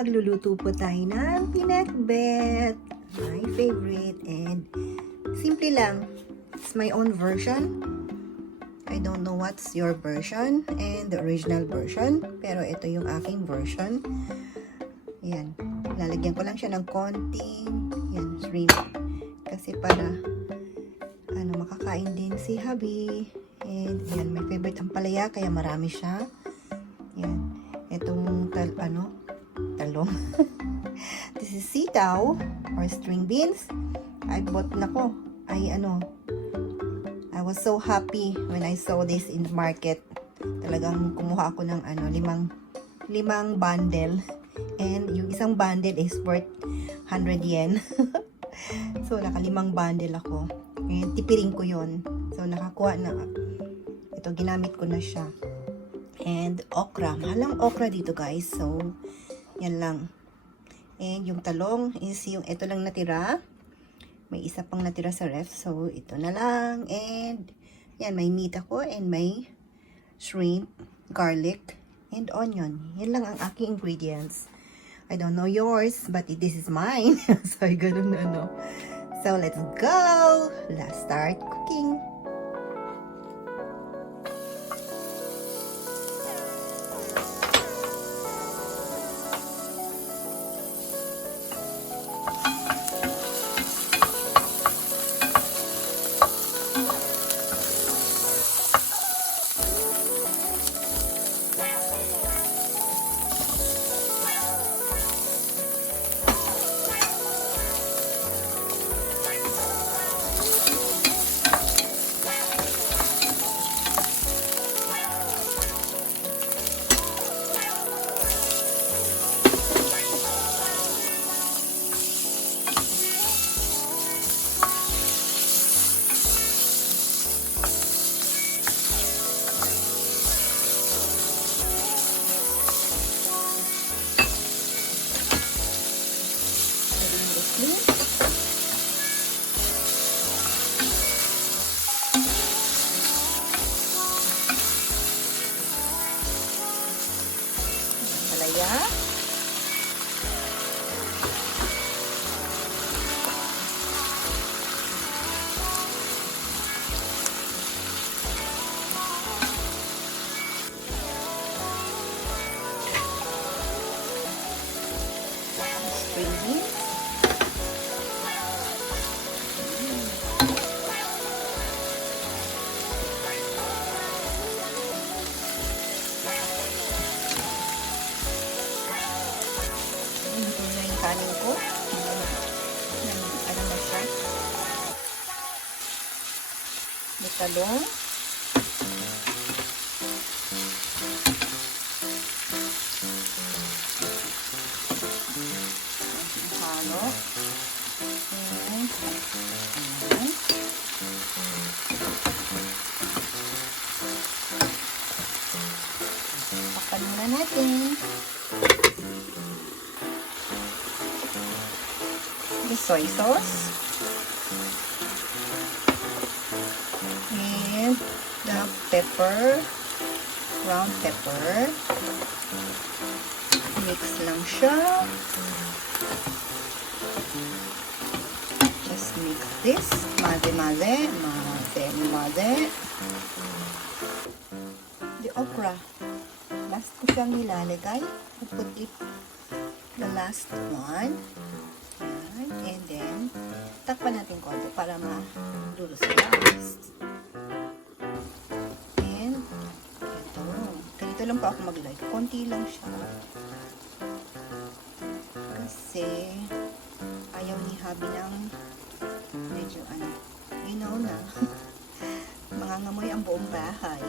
magluluto po tayo ng pinakbet. My favorite, and simple lang. It's my own version. I don't know what's your version and the original version, pero ito yung aking version. Yan. Lalagyan ko lang siya ng konting shrimp. Kasi para makakain din si hubby. And yan, my favorite ang palaya, kaya marami siya. Yan. Itong talong. This is sitaw or string beans. I bought I was so happy when I saw this in the market. Talagang kumuha ako ng limang bundle. And yung isang bundle is worth 100 yen. So, nakalimang bundle ako. And tipiring ko yon. So, nakakuha na. Ito, ginamit ko na siya. And okra. Mahal ang okra dito, guys. So, yan lang. And yung talong is ito lang natira. May isa pang natira sa ref. So, ito na lang. And, yan, may meat ako. And may shrimp, garlic, and onion. Yan lang ang aking ingredients. I don't know yours, but this is mine. So, ganun na, So, let's go! Let's start cooking. Palaya. String beans. Kanin ko. Ano na siya? May talong. Halo. Pakan muna natin. Soy sauce and the pepper, ground pepper. Mix lang siya. Just mix this. Maze. The okra. Last ko siyang nilalagay. I put it the last one. And then, takpan natin konti para madulo sila. And, ito. Ganito lang po ako mag-like. Konti lang siya. Kasi, ayaw ni hubby ng medyo you know na, mangangamoy ang buong bahay.